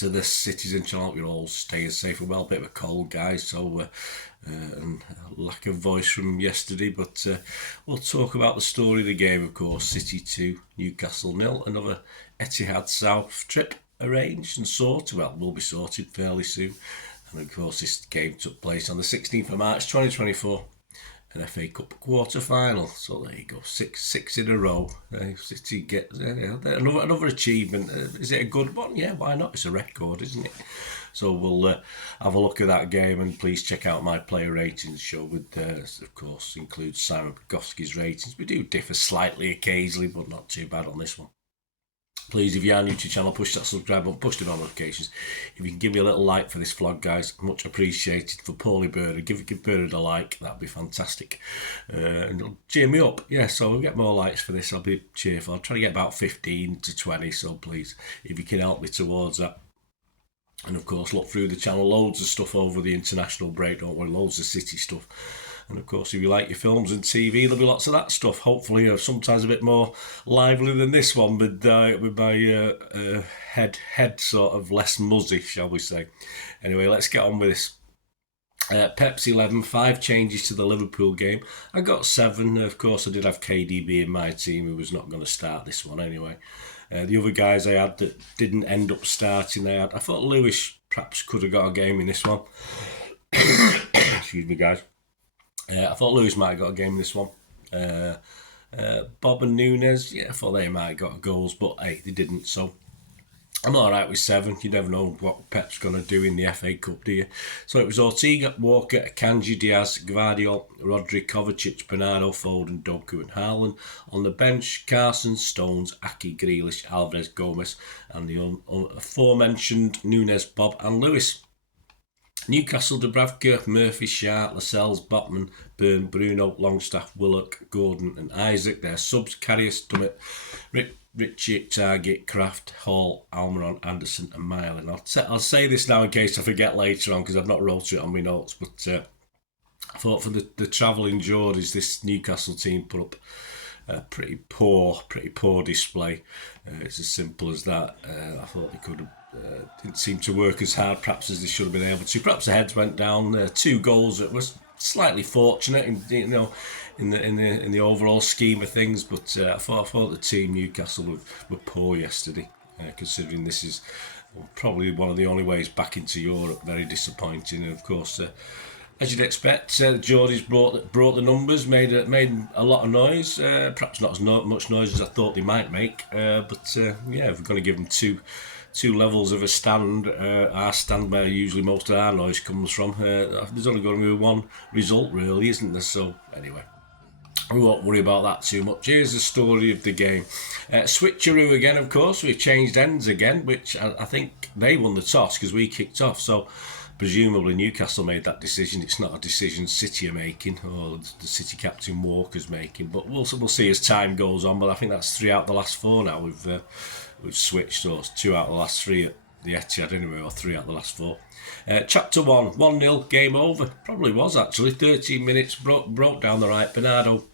to the citizen channel. You're all staying safe and well. Bit of a cold, guys, so and lack of voice from yesterday, but we'll talk about the story of the game, of course. City 2, Newcastle 0. Another Etihad South trip arranged and sorted. Well, will be sorted fairly soon. And of course, this game took place on the 16th of March 2024. An FA Cup quarter-final. So there you go, six in a row. City get another achievement. Is it a good one? Yeah, why not? It's a record, isn't it? So we'll have a look at that game, and please check out my player ratings show, with of course includes Simon Bogowski's ratings. We do differ slightly occasionally, but not too bad on this one. Please, if you are new to the channel, push that subscribe button, push the notifications. If you can give me a little like for this vlog, guys, much appreciated. For Paulie Bird, give Bird a like, that'd be fantastic. And it'll cheer me up. Yeah, so we'll get more likes for this. I'll be cheerful. I'll try to get about 15 to 20, so please, if you can help me towards that. And of course, look through the channel, loads of stuff over the international break, don't worry, loads of City stuff. And of course, if you like your films and TV, there'll be lots of that stuff. Hopefully, sometimes a bit more lively than this one, with my head sort of less muzzy, shall we say. Anyway, let's get on with this. Pep's 11, 5 changes to the Liverpool game. I got 7. Of course, I did have KDB in my team, who was not going to start this one anyway. The other guys I had that didn't end up starting, I thought Lewis perhaps could have got a game in this one. Excuse me, guys. I thought Lewis might have got a game in this one. Bob and Nunes, I thought they might have got goals, but hey, they didn't. So I'm all right with 7. You never know what Pep's going to do in the FA Cup, do you? So it was Ortega, Walker, Akanji, Diaz, Gvardiol, Rodri, Kovacic, Bernardo, Foden, Doku and Haaland. On the bench, Carson, Stones, Aki, Grealish, Alvarez, Gomez, and the aforementioned Nunes, Bob and Lewis. Newcastle, Dubravka, Murphy, Sharp, Lascelles, Botman, Byrne, Bruno, Longstaff, Willock, Gordon and Isaac. Their subs: Carrier, Stummet, Ritchie, Target, Kraft, Hall, Almiron, Anderson and Mylan. I'll say this now in case I forget later on, because I've not wrote it on my notes, but I thought for the travelling Geordies, this Newcastle team put up a pretty poor display. It's as simple as that. I thought they could have didn't seem to work as hard perhaps as they should have been able to. Perhaps the heads went down. 2 goals that was slightly fortunate in the overall scheme of things, but I thought the team Newcastle were poor yesterday, considering this is probably one of the only ways back into Europe. Very disappointing. And of course, as you'd expect, the Geordies brought the numbers, made a lot of noise. Perhaps not as much noise as I thought they might make, but if we're going to give them two levels of a stand, our stand where usually most of our noise comes from, there's only going to be one result really, isn't there? So anyway, we won't worry about that too much. Here's the story of the game. Switcheroo again, of course. We changed ends again, which I think they won the toss because we kicked off, so presumably Newcastle made that decision. It's not a decision City are making, or the City captain Walker's making, but we'll see as time goes on. But I think that's 3 out of the last 4 now we've switched, or 2 out of the last 3 at the Etihad anyway, or 3 out of the last 4. Chapter 1, 1-0, game over. Probably was actually. 13 minutes, broke down the right. Bernardo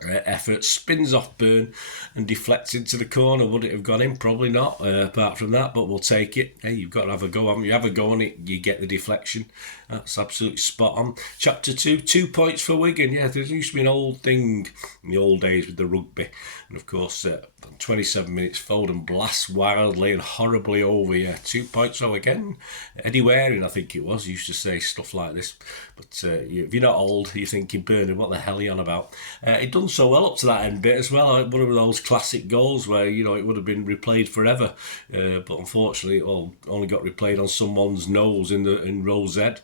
effort, spins off Byrne and deflects into the corner. Would it have gone in? Probably not, apart from that, but we'll take it. Hey, you've got to have a go on. You have a go on it, you get the deflection. That's absolutely spot on. Chapter 2, 2 points for Wigan. Yeah, there used to be an old thing in the old days with the rugby. And of course, 27 minutes, Foden blasts wildly and horribly over. Yeah, 2 points. So again, Eddie Waring, I think it was, used to say stuff like this. But if you're not old, you're thinking, Bernard, what the hell are you on about? It done so well up to that end bit as well. One of those classic goals where, it would have been replayed forever. But unfortunately, it only got replayed on someone's nose in row Z.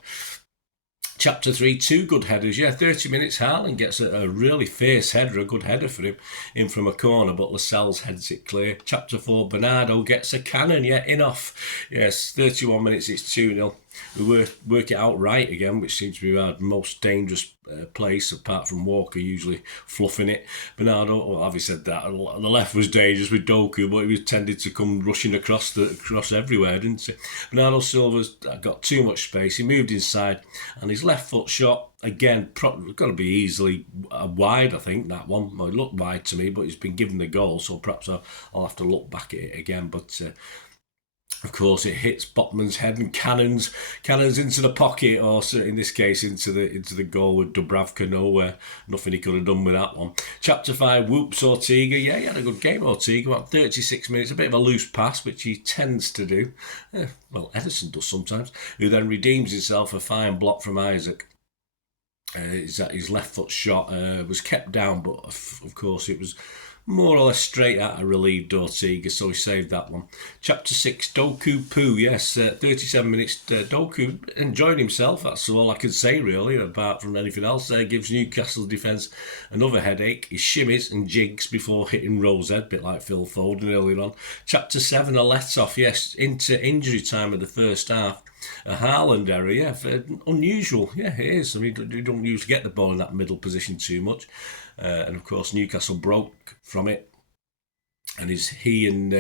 Chapter 3, 2 good headers. Yeah, 30 minutes, Haaland gets a really fierce header, a good header for him, in from a corner, but Lascelles heads it clear. Chapter 4, Bernardo gets a cannon, in off. Yes, 31 minutes, it's 2-0. We work it out right again, which seems to be our most dangerous place, apart from Walker usually fluffing it. Bernardo, well, having said that, the left was dangerous with Doku, but he was tended to come rushing across everywhere, didn't he? Bernardo Silva's got too much space. He moved inside, and his left foot shot, again, got to be easily wide, I think, that one. Well, it looked wide to me, but he's been given the goal, so perhaps I'll have to look back at it again. But Of course, it hits Botman's head and cannons into the pocket, or in this case into the goal with Dubravka nowhere. Nothing he could have done with that one. Chapter 5, whoops Ortega. Yeah, he had a good game, Ortega. About 36 minutes, a bit of a loose pass, which he tends to do. Well, Edison does sometimes. Who then redeems himself a fine block from Isaac. His left foot shot was kept down, but of course it was more or less straight at a relieved Ortega, so he saved that one. Chapter 6, Doku Poo, yes, 37 minutes. Doku enjoyed himself, that's all I can say really, apart from anything else. Gives Newcastle defence another headache. He shimmies and jigs before hitting Rosehead, a bit like Phil Foden earlier on. Chapter 7, a let-off, yes, into injury time of the first half. A Haaland error, yeah, unusual, yeah, it is. I mean, you don't usually get the ball in that middle position too much. And of course, Newcastle broke from it, and he and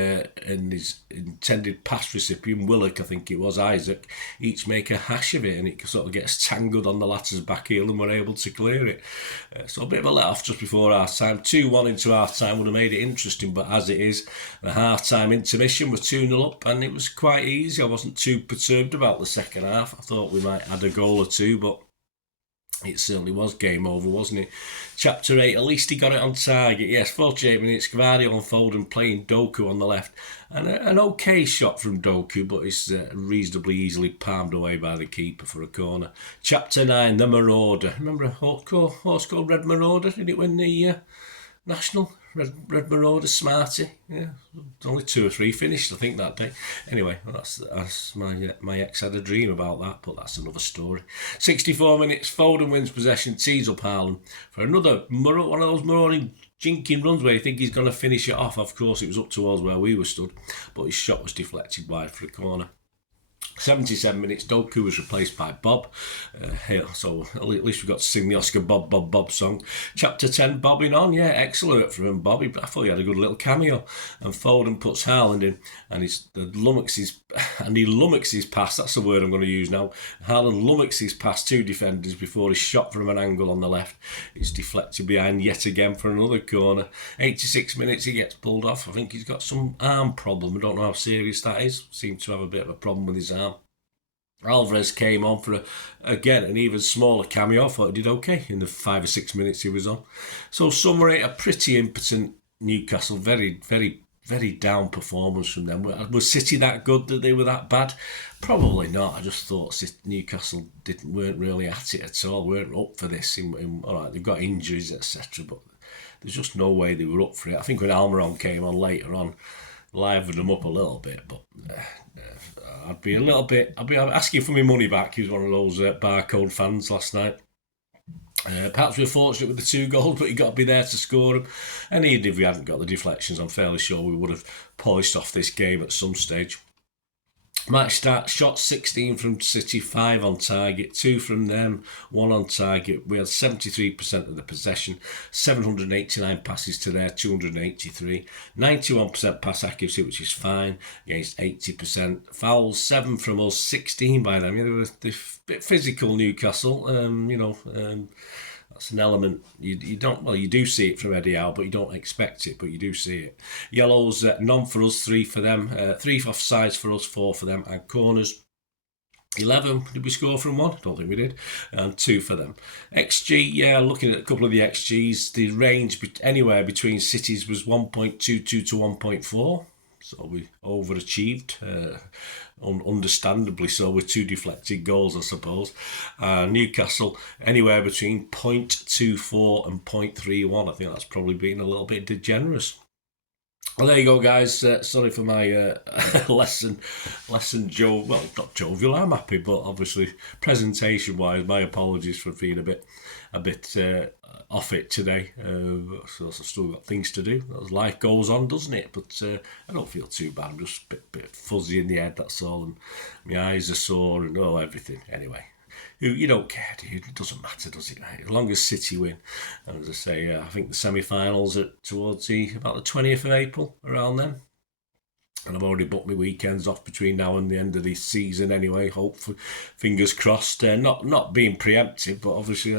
his intended pass recipient, Willock, I think it was, Isaac, each make a hash of it, and it sort of gets tangled on the latter's back heel, and we're able to clear it. So a bit of a let off just before half time. 2-1 into half time would have made it interesting, but as it is, the half time intermission was 2-0 up, and it was quite easy. I wasn't too perturbed about the second half. I thought we might add a goal or two, but it certainly was game over, wasn't it? Chapter 8, at least he got it on target. Yes, 48 minutes, Gvardiol and Foden playing Doku on the left. And an okay shot from Doku, but it's reasonably easily palmed away by the keeper for a corner. Chapter 9, the Marauder. Remember a horse called Red Marauder? Did it win the National? Red Marauder, Smarty. Yeah, only 2 or 3 finished, I think, that day. Anyway, that's my ex had a dream about that, but that's another story. 64 minutes, Foden wins possession, tees up Haaland for another one of those marauding jinking runs where you think he's going to finish it off. Of course, it was up towards where we were stood, but his shot was deflected wide for a corner. 77 minutes, Doku was replaced by Bob. So at least we got to sing the Oscar Bob Bob Bob song. Chapter 10, bobbing on. Yeah, excellent from him, Bobby. I thought he had a good little cameo. And Foden puts Haaland in, and he lummoxes his pass. That's the word I'm going to use now. Haaland lummoxes his pass 2 defenders before he's shot from an angle on the left. It's deflected behind yet again for another corner. 86 minutes, he gets pulled off. I think he's got some arm problem. I don't know how serious that is. Seems to have a bit of a problem with his arm. Alvarez came on for again an even smaller cameo. I thought he did okay in the 5 or 6 minutes he was on. So summary, a pretty impotent Newcastle, very, very, very down performance from them. Was City that good that they were that bad? Probably not. I just thought Newcastle weren't really at it at all, weren't up for this. All right, they've got injuries, etc., but there's just no way they were up for it. I think when Almiron came on later on, livened them up a little bit, but I'd be asking for my money back. He was one of those barcode fans last night. Perhaps we were fortunate with the 2 goals, but you got to be there to score them. And even if we hadn't got the deflections, I'm fairly sure we would have polished off this game at some stage. Match start, shot 16 from City, 5 on target, 2 from them, 1 on target. We had 73% of the possession, 789 passes to their 283, 91% pass accuracy, which is fine, against 80%. Fouls, 7 from us, 16 by them. They were a bit physical, Newcastle. That's an element you do see it from Eddie Howe, but you don't expect it, but you do see it. Yellows, none for us, 3 for them, 3 offsides for us, 4 for them, and corners. 11, did we score from 1? I don't think we did. And 2 for them. XG, yeah, looking at a couple of the XGs, the range anywhere between cities was 1.22 to 1.4. So we overachieved, understandably so, with 2 deflected goals, I suppose. Newcastle, anywhere between 0.24 and 0.31. I think that's probably been a little bit generous. Well, there you go, guys. Sorry for my lesson, well, not jovial. I'm happy, but obviously presentation-wise, my apologies for being a bit off it today. So I've still got things to do. Life goes on, doesn't it? But I don't feel too bad. I'm just a bit fuzzy in the head, that's all. And my eyes are sore and everything. Anyway, you don't care, do you? It doesn't matter, does it? As long as City win. And as I say, I think the semi-finals are towards about the 20th of April, around then. And I've already booked my weekends off between now and the end of this season anyway, hopefully, fingers crossed. Not being preemptive, but obviously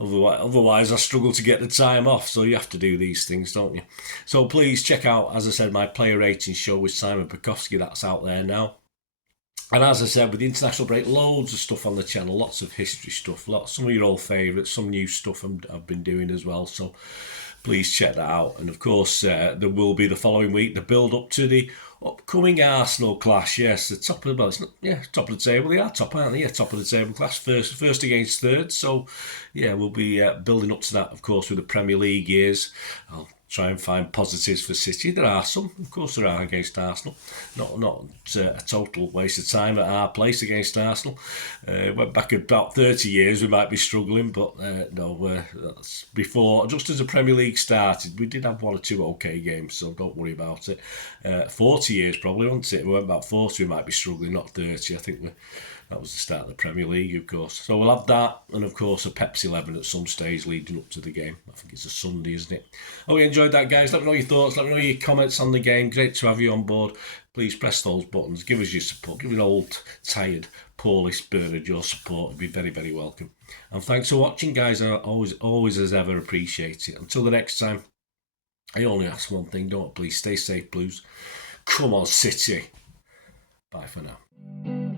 otherwise I struggle to get the time off, so you have to do these things, don't you? So please check out, as I said, my player rating show with Simon Bukowski. That's out there now. And as I said, with the international break, loads of stuff on the channel, lots of history stuff, some of your old favourites, some new stuff I've been doing as well. So please check that out. And of course, there will be the following week the build up to the upcoming Arsenal clash. Yes, the top of top of the table. They are top, aren't they? Yeah, top of the table clash, first against third. So yeah, we'll be building up to that, of course, with the Premier League years. I'll try and find positives for City. There are some, of course, there are against Arsenal. Not a total waste of time at our place against Arsenal. Went back about 30 years, we might be struggling, but no, that's before, just as the Premier League started, we did have one or two okay games, so don't worry about it. 40 years probably, wasn't it? We went about 40, we might be struggling, not 30. I think that was the start of the Premier League, of course. So we'll have that, and of course a Pepsi Lemon at some stage leading up to the game. I think it's a Sunday, isn't it? Oh, you enjoyed that, guys? Let me know your thoughts. Let me know your comments on the game. Great to have you on board. Please press those buttons. Give us your support. Give an old, tired, poorly spirited your support. It'd be very, very welcome. And thanks for watching, guys. I always as ever appreciate it. Until the next time, I only ask one thing. Don't please stay safe, Blues. Come on, City. Bye for now.